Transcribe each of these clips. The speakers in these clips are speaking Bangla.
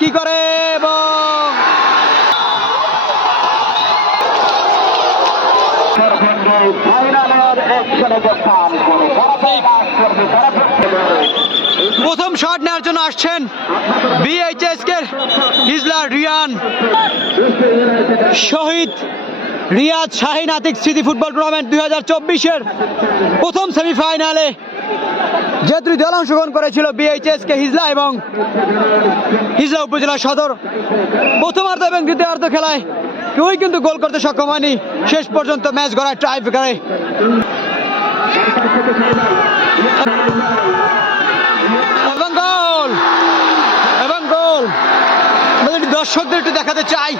কি করে এবং প্রথম শট নেওয়ার জন্য আসছেন বিএইচএস কে হিজলা রিয়ান, শহীদ রিয়াদ শাহিন আতিক স্মৃতি ফুটবল টুর্নামেন্ট দুই হাজার চব্বিশের প্রথম সেমিফাইনালে যে দুই দল অংশগ্রহণ করেছিল বিএইচএস কে হিজলা এবং হিজলা উপজেলা সদর। প্রথমার্ধ এবং দ্বিতীয়ার্ধ খেলায় কেউই কিন্তু গোল করতে সক্ষম হয়নি। শেষ পর্যন্ত ম্যাচ গড়ায় ট্রাই করে। এবং গোল! এবং গোল! দর্শকদের একটু দেখাতে চাই।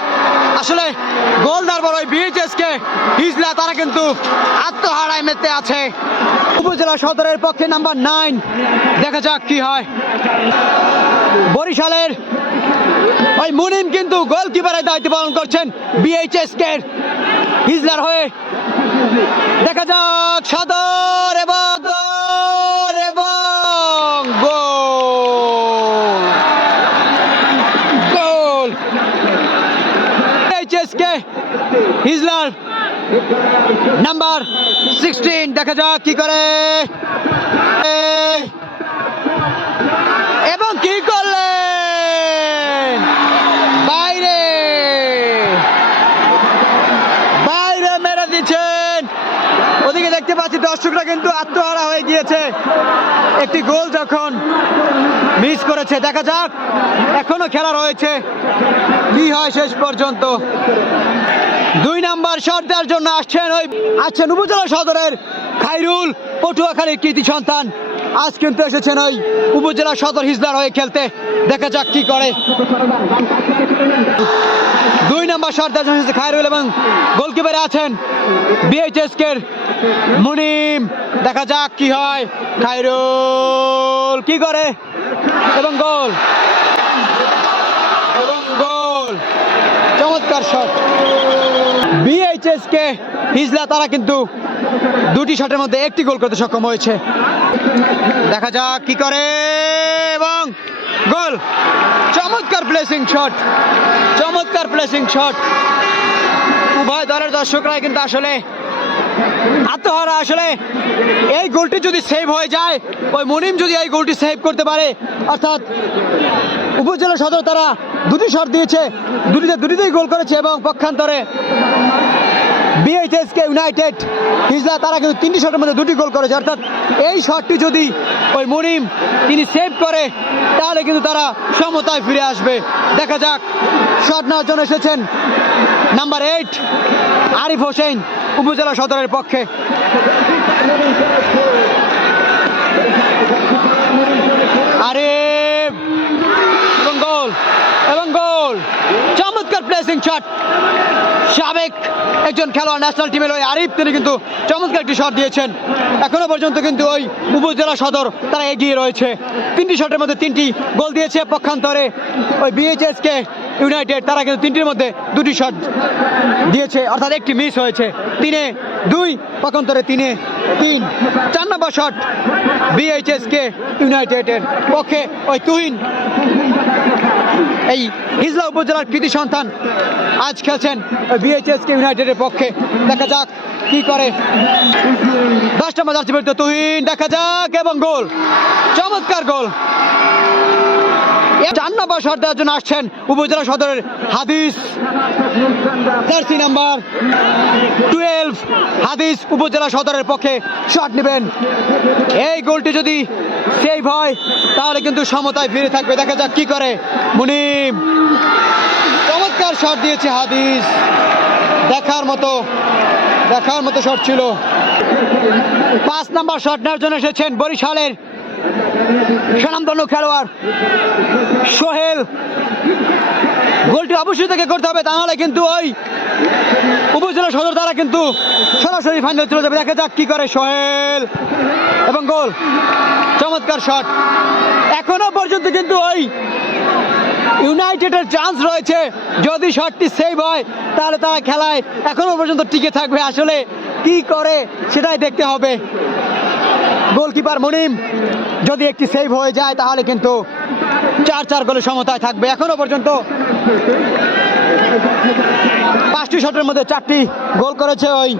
আসলে গোল দেওয়ার পর ওই বিএইচএস কে হিজলা, তারা কিন্তু আত্মহারায় মেতে আছে। উপজেলা সদরের পক্ষে নাম্বার নাইন। দেখা যাক কি হয়। বরিশালের ওই মুনিম কিন্তু গোলকিপারের দায়িত্ব পালন করছেন বিএইচএস কে হিজলার হয়ে দেখা যাক সদর এবং গোল এবং গোল গোল এইচএসকে হিজলার নাম্বার সিক্সটিন, দেখা যাক কি করে। এবং কি করলেন? বাইরে। বাইরে মেরে দিচ্ছেন। ওদিকে দেখতে পাচ্ছি দর্শকরা কিন্তু আত্মহারা হয়ে গিয়েছে। একটি গোল যখন মিস করেছে, দেখা যাক, এখনও খেলা রয়েছে। কি হয় শেষ পর্যন্ত। দুই নাম্বার শট দেওয়ার জন্য আসছেন ওই আসছেন উপজেলা সদরের খাইরুল পটুয়াখালীর কৃতি সন্তান। আজ কিন্তু এসেছেন ওই উপজেলা সদর হিজলার হয়ে খেলতে। দেখা যাক কি করে। দুই নাম্বার শট দেওয়ার জন্য খাইরুল এবং গোলকিপারে আছেন বিএইচএস কের মুনিম। দেখা যাক কি হয়। খাইরুল কি করে? এবং গোল এবং গোল চমৎকার শট বিএইচএস হিজলা তারা কিন্তু দুটি শটের মধ্যে একটি গোল করতে সক্ষম হয়েছে। দেখা যাক কি করে এবং গোল। চমৎকার প্লেসিং শট চমৎকার প্লেসিং শট উভয় দলের দর্শকরাই কিন্তু আসলে আত্মহারা। আসলে এই গোলটি যদি সেভ হয়ে যায়, ওই মনিম যদি এই গোলটি সেভ করতে পারে, অর্থাৎ উপজেলা সদর তারা দুটি শট দিয়েছে, দুটিতে দুটিতেই গোল করেছে এবং পক্ষান্তরে বিএইচএসকে ইউনাইটেড হিজলা তারা কিন্তু তিনটি শটের মধ্যে দুটি গোল করেছে। অর্থাৎ এই শটটি যদি ওই মনিম তিনি সেভ করে, তাহলে কিন্তু তারা সমতায় ফিরে আসবে। দেখা যাক, শট নেওয়ার জন্য এসেছেন নাম্বার এইট আরিফ হোসেন উপজেলা সদরের পক্ষে। আরিফ! এবং গোল এবং গোল। চমৎকার প্লেসিং শট সাবেক একজন খেলোয়াড় ন্যাশনাল টিমের ওই আরিফ, তিনি কিন্তু চমৎকার একটি শট দিয়েছেন। এখনও পর্যন্ত কিন্তু ওই উপজেলা সদর তারা এগিয়ে রয়েছে। তিনটি শটের মধ্যে তিনটি গোল দিয়েছে পক্ষান্তরে। ওই বিএইচএসকে ইউনাইটেড তারা কিন্তু তিনটির মধ্যে দুটি শট দিয়েছে, অর্থাৎ একটি মিস হয়েছে। তিনে দুই, পক্ষান্তরে তিনে তিন। চার নম্বর শট বিএইচএসকে ইউনাইটেডের পক্ষে ওই তুহিন এই হিজলা উপজেলার কৃতি সন্তান আজ খেলছেন বিএইচএসকে ইউনাইটেডের পক্ষে। দেখা যাক কি করে। দশ নম্বর জার্সি তুহিন, দেখা যাক, এবং গোল। চমৎকার গোল। চার নম্বর শট দেওয়ার জন্য আসছেন উপজেলা সদরের হাদিস। জার্সি নাম্বার টুয়েলভ হাদিস উপজেলা সদরের পক্ষে শট নেবেন। এই গোলটি যদি সেভ ভয়, তাহলে কিন্তু সমতায় ফিরে থাকবে। দেখা যাক কি করে মুনিম। চমৎকার শট দিয়েছে হাদিস। দেখার মতো দেখার মতো শট ছিল। পাঁচ নাম্বার শট নেওয়ার জন্য এসেছেন বরিশালের সুনামধন্য খেলোয়াড় সোহেল গোলটি অবশ্যই থেকে করতে হবে তাহলে কিন্তু ওই উপজেলা সদর তারা কিন্তু সরাসরি ফাইনাল চলে যাবে। দেখা যাক কি করে সোহেল। এবং গোল। চমৎকার শট এখনও পর্যন্ত কিন্তু ওই ইউনাইটেডের চান্স রয়েছে। যদি শটটি সেভ হয়, তাহলে তারা খেলায় এখনও পর্যন্ত টিকে থাকবে। আসলে কি করে, সেটাই দেখতে হবে। গোলকিপার মুনিম, যদি একটি সেভ হয়ে যায়, তাহলে কিন্তু চার চার গোলের সমতায় থাকবে। এখনও পর্যন্ত পাঁচটি শটের মধ্যে চারটি গোল করেছে ওই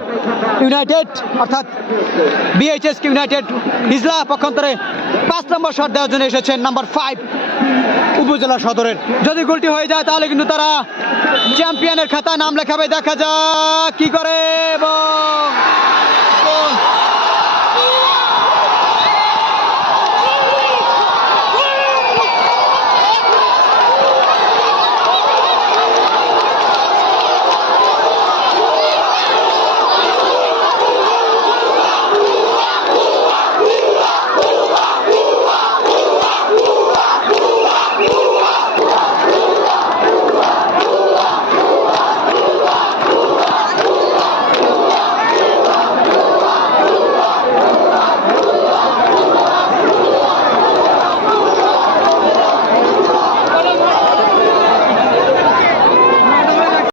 ইউনাইটেড, অর্থাৎ বিএইচএস ইউনাইটেড হিজলা পক্ষান্তরে পাঁচ নম্বর শট দেওয়ার জন্য এসেছেন নাম্বার ফাইভ উপজেলা সদরের। যদি গোলটি হয়ে যায় তাহলে কিন্তু তারা চ্যাম্পিয়নের খাতায় নাম লেখাবে, দেখা যাক কি করে এবং